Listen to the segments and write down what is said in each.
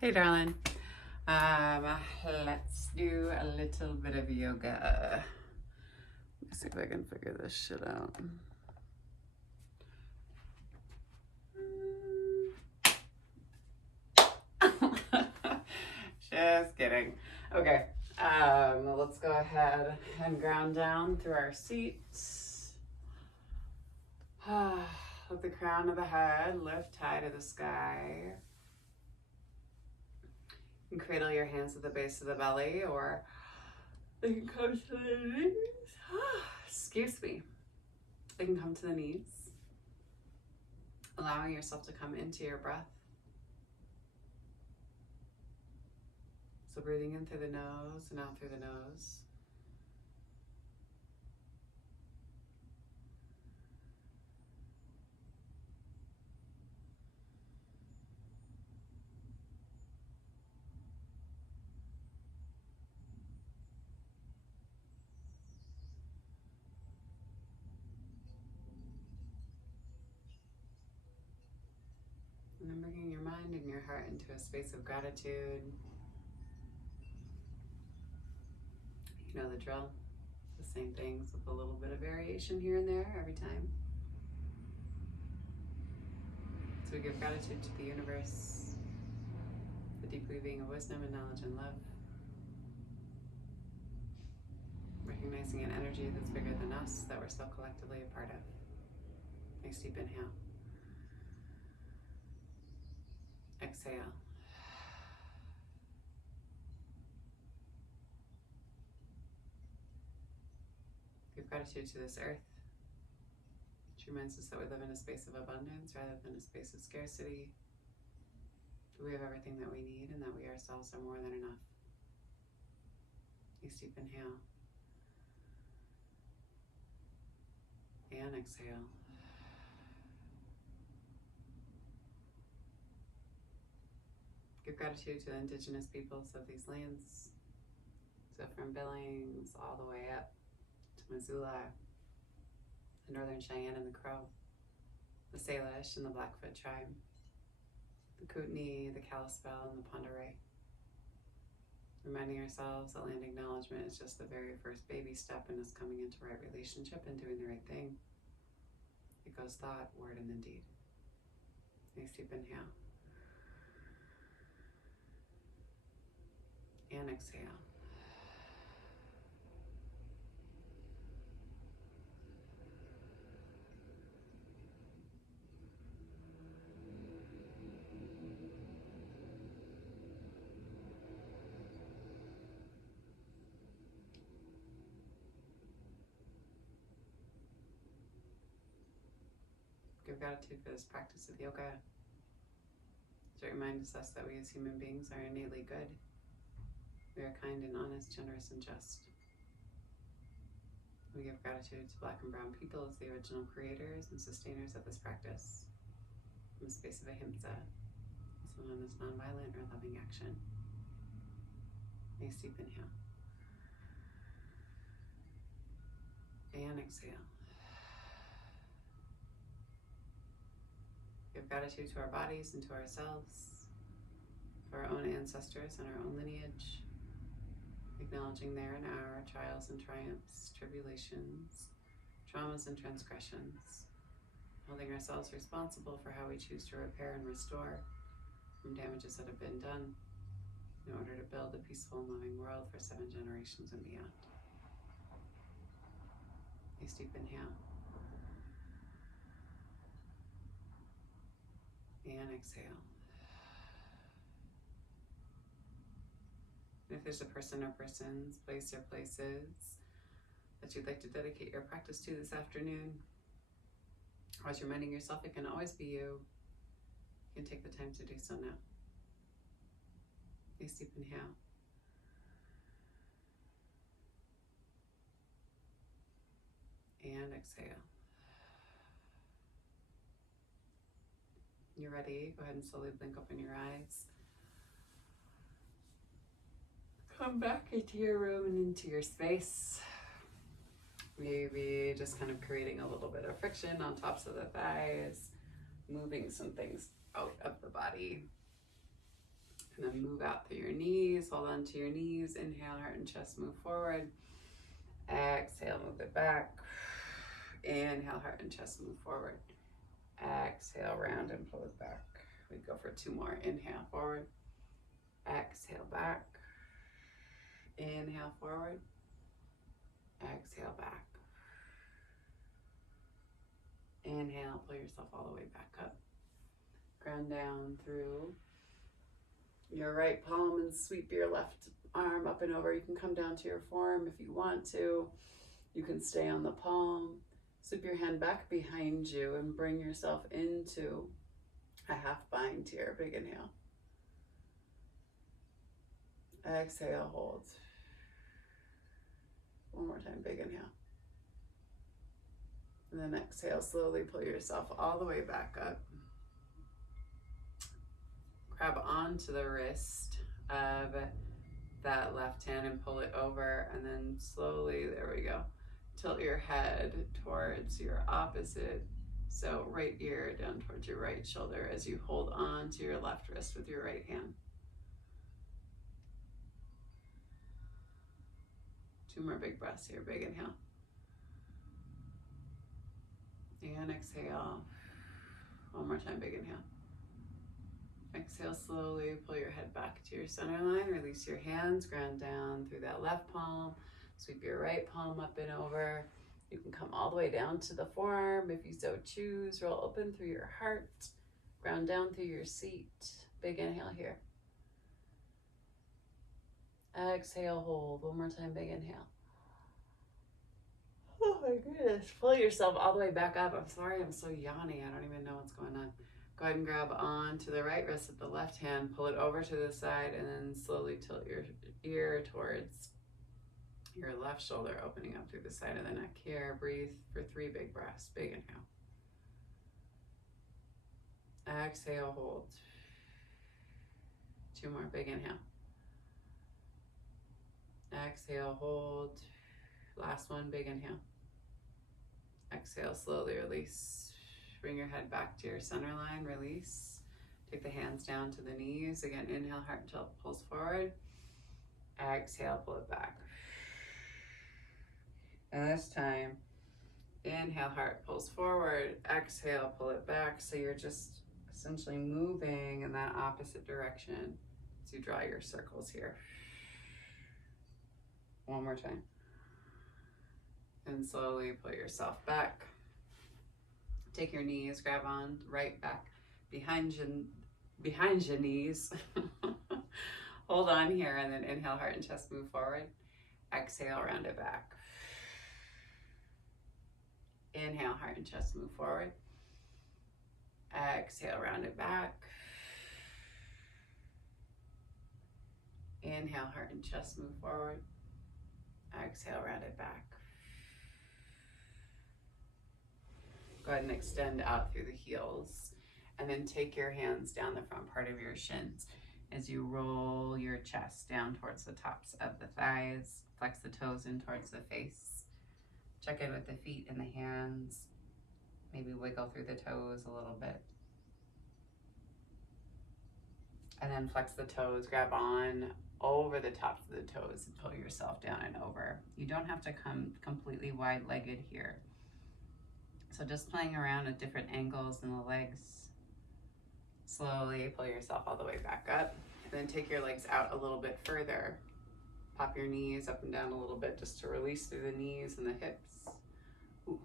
Hey, darling. Let's do a little bit of yoga. Let's see if I can figure this shit out. Just kidding. Okay. Let's go ahead and ground down through our seats. Let the crown of the head lift high to the sky. You can cradle your hands at the base of the belly, or they can come to the knees. Excuse me. They can come to the knees, allowing yourself to come into your breath. So breathing in through the nose and out through the nose. And then bringing your mind and your heart into a space of gratitude. You know the drill. The same things with a little bit of variation here and there every time. So we give gratitude to the universe, the deep weaving of wisdom and knowledge and love. Recognizing an energy that's bigger than us, that we're so collectively a part of. Nice deep inhale. Exhale. Give gratitude to this earth, which reminds us that we live in a space of abundance rather than a space of scarcity. That we have everything that we need and that we ourselves are more than enough. Nice deep inhale. And exhale. Give gratitude to the indigenous peoples of these lands. So from Billings all the way up to Missoula, the Northern Cheyenne and the Crow, the Salish and the Blackfoot tribe, the Kootenai, the Kalispel, and the Pend Oreille. Reminding ourselves that land acknowledgement is just the very first baby step in us coming into right relationship and doing the right thing. It goes thought, word, and then deed. Nice deep inhale. And exhale. Give gratitude for this practice of yoga. It reminds us that we as human beings are innately good. We are kind and honest, generous and just. We give gratitude to Black and Brown people as the original creators and sustainers of this practice from a space of ahimsa, also known as nonviolent or loving action. Nice deep inhale. And exhale. Give gratitude to our bodies and to ourselves, to our own ancestors and our own lineage, acknowledging their and our trials and triumphs, tribulations, traumas and transgressions, holding ourselves responsible for how we choose to repair and restore from damages that have been done in order to build a peaceful and loving world for 7 generations and beyond. Nice deep inhale. And exhale. And if there's a person or persons, place or places that you'd like to dedicate your practice to this afternoon, or as you're reminding yourself, it can always be you. You can take the time to do so now. Nice deep inhale. And exhale. You're ready, go ahead and slowly blink open your eyes. Come back into your room and into your space. Maybe just kind of creating a little bit of friction on tops of the thighs, moving some things out of the body. And then move out through your knees, hold on to your knees, inhale, heart and chest, move forward. Exhale, move it back. Inhale, heart and chest, move forward. Exhale, round and pull it back. We go for 2 more. Inhale, forward. Exhale, back. Inhale, forward. Exhale, back. Inhale, pull yourself all the way back up. Ground down through your right palm and sweep your left arm up and over. You can come down to your forearm if you want to. You can stay on the palm. Sweep your hand back behind you and bring yourself into a half bind here. Big inhale. Exhale, hold. One more time, big inhale. And then exhale, slowly pull yourself all the way back up. Grab onto the wrist of that left hand and pull it over, and then slowly, there we go, tilt your head towards your opposite. So right ear down towards your right shoulder as you hold on to your left wrist with your right hand. 2 more big breaths here. Big inhale. And exhale. One more time, big inhale. Exhale, slowly pull your head back to your center line. Release your hands, ground down through that left palm. Sweep your right palm up and over. You can come all the way down to the forearm if you so choose. Roll open through your heart. Ground down through your seat. Big inhale here. Exhale, hold. One more time, big inhale. Oh my goodness. Pull yourself all the way back up. I'm sorry, I'm so yawny. I don't even know what's going on. Go ahead and grab on to the right wrist with the left hand. Pull it over to the side and then slowly tilt your ear towards your left shoulder, opening up through the side of the neck here. Breathe for 3 big breaths. Big inhale. Exhale, hold. 2 more. Big inhale. Exhale, hold. Last one. Big inhale. Exhale, slowly release. Bring your head back to your center line. Release. Take the hands down to the knees. Again, inhale, heart and chest pulls forward. Exhale, pull it back. And this time, inhale, heart pulls forward. Exhale, pull it back. So you're just essentially moving in that opposite direction as you draw your circles here. One more time. And slowly pull yourself back. Take your knees, grab on right back behind your knees. Hold on here and then inhale, heart and chest, move forward. Exhale, round it back. Inhale, heart and chest, move forward. Exhale, round it back. Inhale, heart and chest, move forward. Exhale, round it back. Go ahead and extend out through the heels. And then take your hands down the front part of your shins as you roll your chest down towards the tops of the thighs. Flex the toes in towards the face. Check in with the feet and the hands. Maybe wiggle through the toes a little bit. And then flex the toes, grab on over the tops of the toes and pull yourself down and over. You don't have to come completely wide-legged here. So just playing around at different angles in the legs. Slowly pull yourself all the way back up. And then take your legs out a little bit further. Pop your knees up and down a little bit just to release through the knees and the hips. Ooh.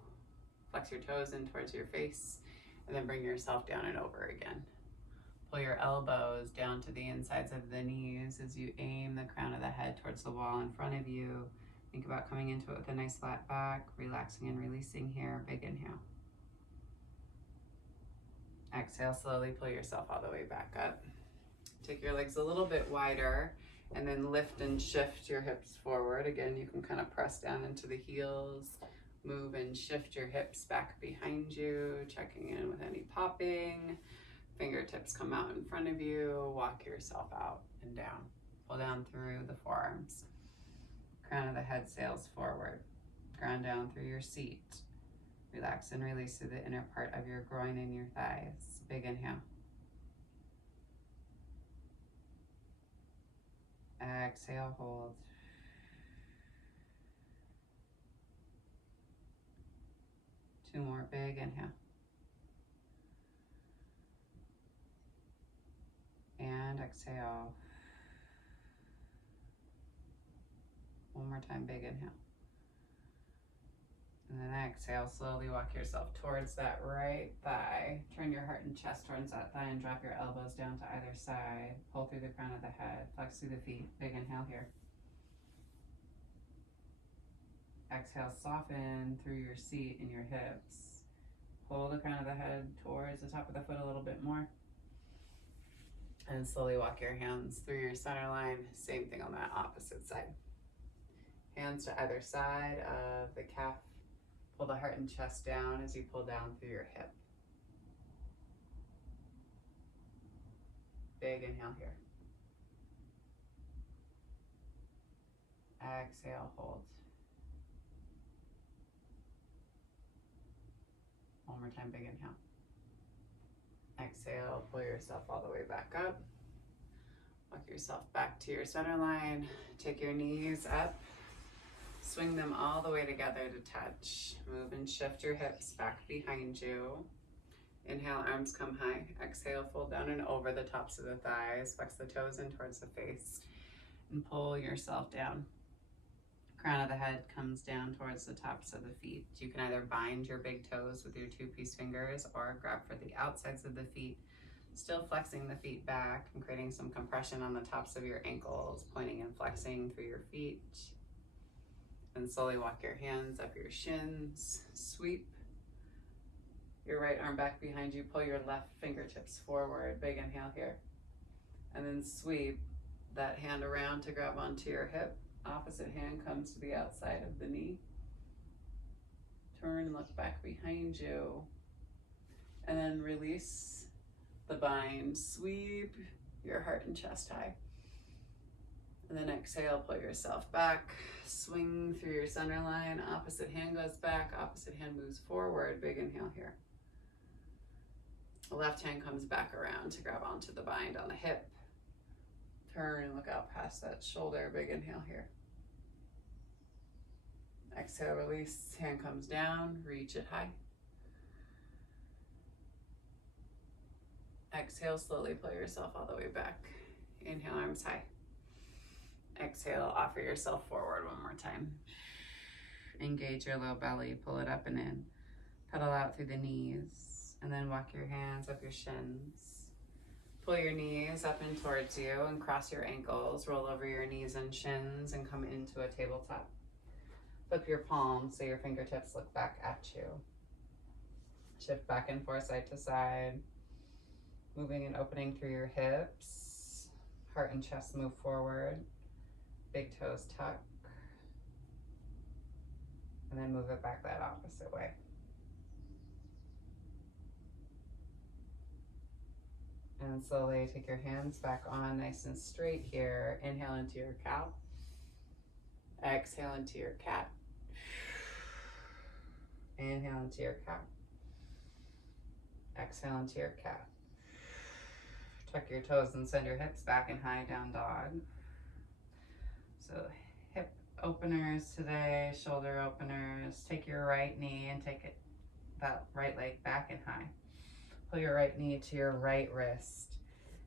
Flex your toes in towards your face. And then bring yourself down and over again. Pull your elbows down to the insides of the knees as you aim the crown of the head towards the wall in front of you. Think about coming into it with a nice flat back, relaxing and releasing here. Big inhale. Exhale, slowly pull yourself all the way back up. Take your legs a little bit wider and then lift and shift your hips forward. Again, you can kind of press down into the heels, move and shift your hips back behind you, checking in with any popping. Fingertips come out in front of you, walk yourself out and down. Pull down through the forearms. Crown of the head sails forward. Ground down through your seat. Relax and release through the inner part of your groin and your thighs. Big inhale. Exhale, hold. Two more, big inhale. And exhale. One more time, big inhale. And then exhale, slowly walk yourself towards that right thigh. Turn your heart and chest towards that thigh and drop your elbows down to either side. Pull through the crown of the head, flex through the feet. Big inhale here. Exhale, soften through your seat and your hips. Pull the crown of the head towards the top of the foot a little bit more. And slowly walk your hands through your center line. Same thing on that opposite side. Hands to either side of the calf. Pull the heart and chest down as you pull down through your hip. Big inhale here. Exhale, hold. One more time, big inhale. Exhale, pull yourself all the way back up. Walk yourself back to your center line. Take your knees up. Swing them all the way together to touch. Move and shift your hips back behind you. Inhale, arms come high. Exhale, fold down and over the tops of the thighs. Flex the toes in towards the face. And pull yourself down. Crown of the head comes down towards the tops of the feet. You can either bind your big toes with your two-piece fingers or grab for the outsides of the feet. Still flexing the feet back and creating some compression on the tops of your ankles, pointing and flexing through your feet. And slowly walk your hands up your shins. Sweep your right arm back behind you. Pull your left fingertips forward. Big inhale here. And then sweep that hand around to grab onto your hip. Opposite hand comes to the outside of the knee. Turn and look back behind you. And then release the bind. Sweep your heart and chest high. And then exhale, pull yourself back. Swing through your center line. Opposite hand goes back. Opposite hand moves forward. Big inhale here. The left hand comes back around to grab onto the bind on the hip. Turn and look out past that shoulder. Big inhale here. Exhale, release. Hand comes down. Reach it high. Exhale, slowly pull yourself all the way back. Inhale, arms high. Exhale, offer yourself forward one more time. Engage your low belly, pull it up and in. Pedal out through the knees, and then walk your hands up your shins. Pull your knees up and towards you and cross your ankles. Roll over your knees and shins and come into a tabletop. Flip your palms so your fingertips look back at you. Shift back and forth side to side. Moving and opening through your hips. Heart and chest move forward. Big toes tuck. And then move it back that opposite way. And slowly take your hands back on nice and straight here. Inhale into your cow. Exhale into your cat. Inhale into your cow. Exhale into your cat. Tuck your toes and send your hips back and high, down dog. So hip openers today, shoulder openers. Take your right knee and take that right leg back and high. Pull your right knee to your right wrist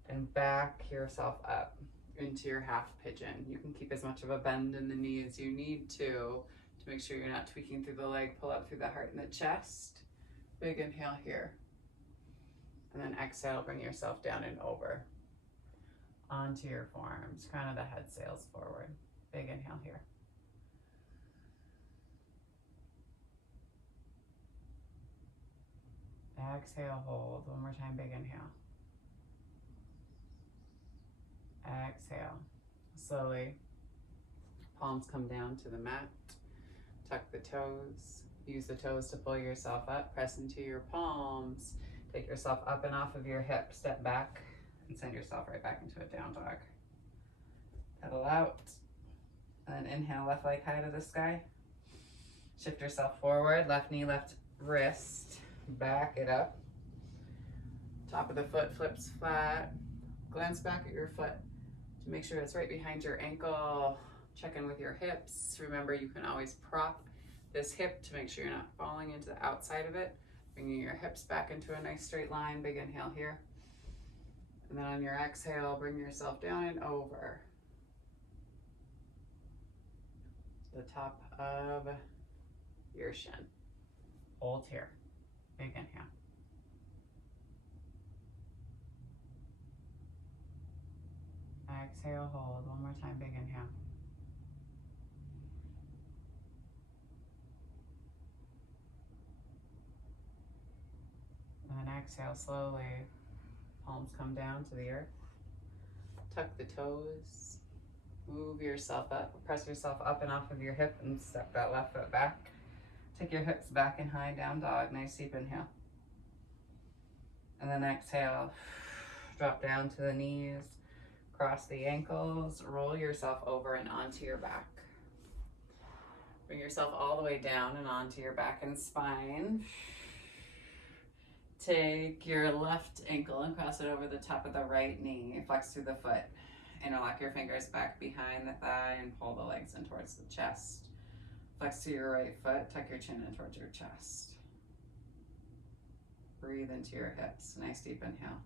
and back yourself up into your half pigeon. You can keep as much of a bend in the knee as you need to make sure you're not tweaking through the leg. Pull up through the heart and the chest. Big inhale here. And then exhale, bring yourself down and over onto your forearms. Crown of the head sails forward. Big inhale here. Exhale, hold. One more time, big inhale. Exhale. Slowly, palms come down to the mat. Tuck the toes. Use the toes to pull yourself up. Press into your palms. Take yourself up and off of your hip. Step back and send yourself right back into a down dog. Pedal out. And then inhale, left leg high to the sky. Shift yourself forward. Left knee, left wrist. Back it up. Top of the foot flips flat. Glance back at your foot. to make sure it's right behind your ankle. Check in with your hips. Remember, you can always prop this hip to make sure you're not falling into the outside of it. Bringing your hips back into a nice straight line. Big inhale here. And then on your exhale, bring yourself down and over the top of your shin. Hold here. Big inhale. Exhale, hold. One more time, big inhale. And then exhale slowly. Palms come down to the earth. Tuck the toes. Move yourself up. Press yourself up and off of your hip and step that left foot back. Take your hips back in high down dog. Nice deep inhale. And then exhale. Drop down to the knees. Cross the ankles. Roll yourself over and onto your back. Bring yourself all the way down and onto your back and spine. Take your left ankle and cross it over the top of the right knee. Flex through the foot. Interlock your fingers back behind the thigh and pull the legs in towards the chest. Flex to your right foot. Tuck your chin in towards your chest. Breathe into your hips. Nice deep inhale.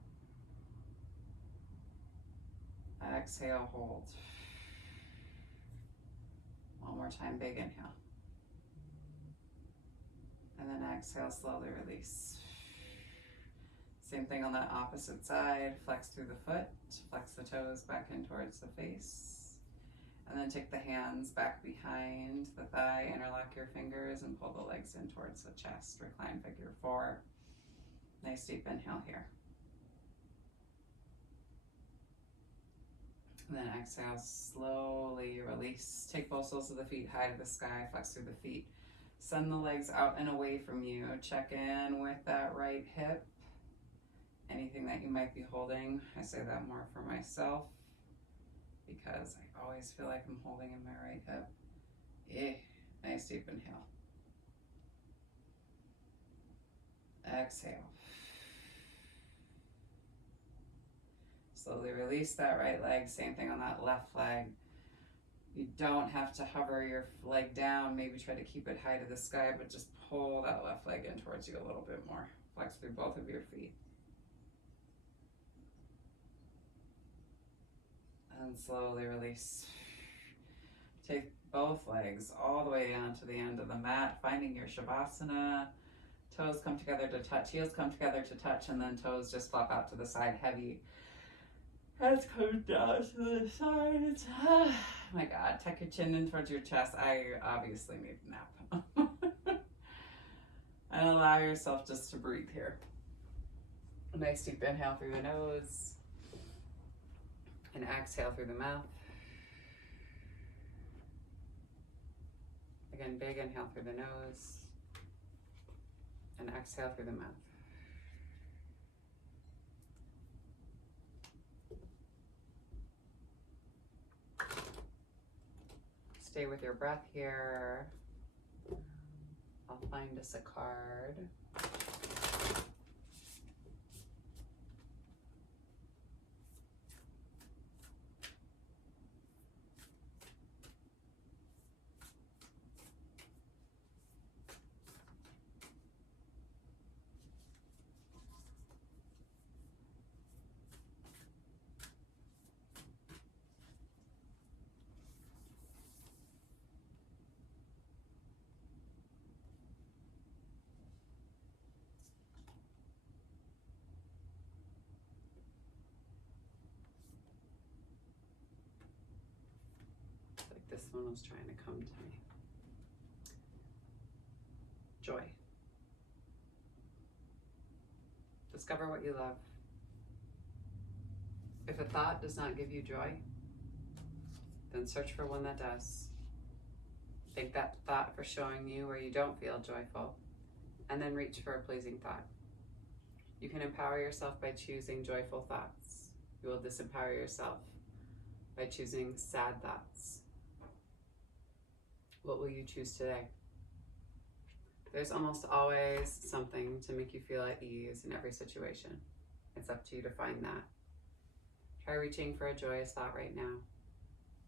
Exhale, hold. One more time, big inhale. And then exhale, slowly release. Same thing on the opposite side. Flex through the foot. Flex the toes back in towards the face. And then take the hands back behind the thigh. Interlock your fingers and pull the legs in towards the chest. Recline figure four. Nice deep inhale here. And then exhale, slowly release. Take both soles of the feet high to the sky. Flex through the feet. Send the legs out and away from you. Check in with that right hip. Anything that you might be holding, I say that more for myself because I always feel like I'm holding in my right hip. Nice deep inhale. Exhale. Slowly release that right leg. Same thing on that left leg. You don't have to hover your leg down. Maybe try to keep it high to the sky, but just pull that left leg in towards you a little bit more. Flex through both of your feet. And slowly release. Take both legs all the way down to the end of the mat, finding your Shavasana. Toes come together to touch, heels come together to touch, and then toes just flop out to the side heavy. Head comes down to the side. Oh my God, tuck your chin in towards your chest. I obviously need a nap. And allow yourself just to breathe here. A nice deep inhale through the nose. And exhale through the mouth. Again, big inhale through the nose. And exhale through the mouth. Stay with your breath here. I'll find us a card. This one was trying to come to me. Joy. Discover what you love. If a thought does not give you joy, then search for one that does. Thank that thought for showing you where you don't feel joyful, and then reach for a pleasing thought. You can empower yourself by choosing joyful thoughts. You will disempower yourself by choosing sad thoughts. What will you choose today? There's almost always something to make you feel at ease in every situation. It's up to you to find that. Try reaching for a joyous thought right now.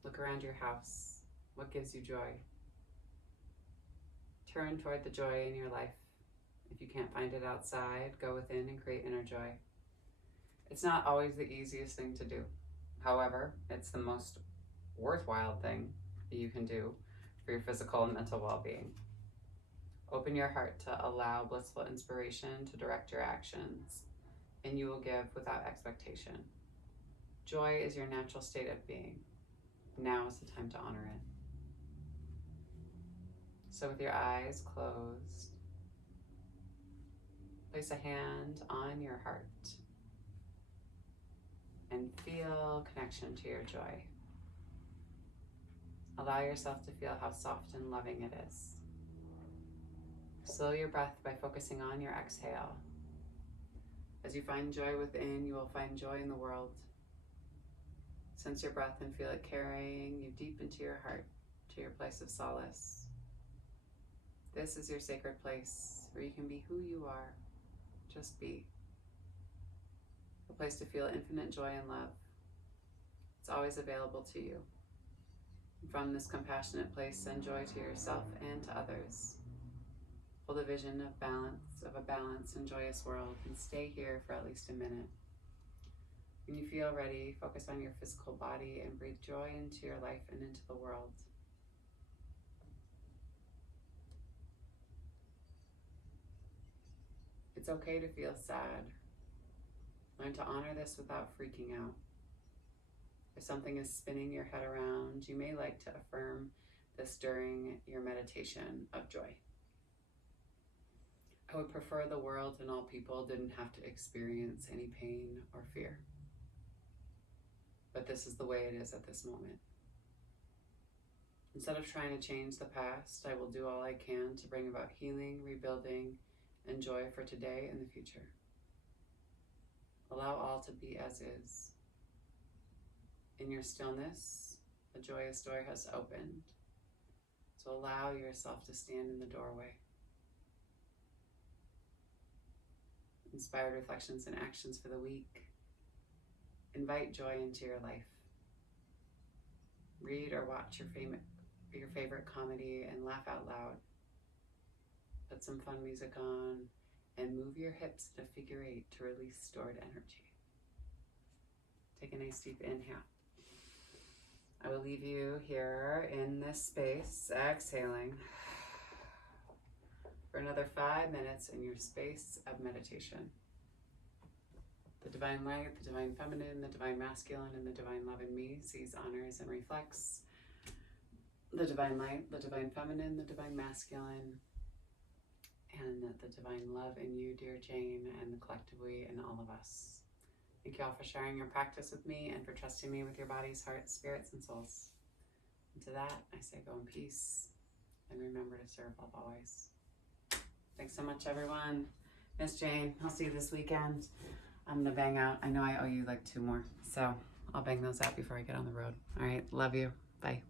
Look around your house. What gives you joy? Turn toward the joy in your life. If you can't find it outside, go within and create inner joy. It's not always the easiest thing to do. However, it's the most worthwhile thing that you can do for your physical and mental well-being. Open your heart to allow blissful inspiration to direct your actions, and you will give without expectation. Joy is your natural state of being. Now is the time to honor it. So with your eyes closed, place a hand on your heart and feel connection to your joy. Allow yourself to feel how soft and loving it is. Slow your breath by focusing on your exhale. As you find joy within, you will find joy in the world. Sense your breath and feel it carrying you deep into your heart, to your place of solace. This is your sacred place where you can be who you are. Just be. A place to feel infinite joy and love. It's always available to you. From this compassionate place, send joy to yourself and to others. Hold a vision of a balanced and joyous world, and stay here for at least a minute. When you feel ready, focus on your physical body and breathe joy into your life and into the world. It's okay to feel sad. Learn to honor this without freaking out. If something is spinning your head around, you may like to affirm this during your meditation of joy. I would prefer the world and all people didn't have to experience any pain or fear. But this is the way it is at this moment. Instead of trying to change the past, I will do all I can to bring about healing, rebuilding, and joy for today and the future. Allow all to be as is. In your stillness, a joyous door has opened. So allow yourself to stand in the doorway. Inspired reflections and actions for the week. Invite joy into your life. Read or watch your favorite comedy and laugh out loud. Put some fun music on and move your hips in a figure 8 to release stored energy. Take a nice deep inhale. I will leave you here in this space, exhaling, for another 5 minutes in your space of meditation. The divine light, the divine feminine, the divine masculine, and the divine love in me sees, honors, and reflects the divine light, the divine feminine, the divine masculine, and the divine love in you, dear Jane, and the collective we and all of us. Thank you all for sharing your practice with me and for trusting me with your bodies, hearts, spirits, and souls. And to that, I say go in peace and remember to serve love always. Thanks so much, everyone. Miss Jane, I'll see you this weekend. I'm gonna bang out. I know I owe you like 2 more, so I'll bang those out before I get on the road. All right, love you. Bye.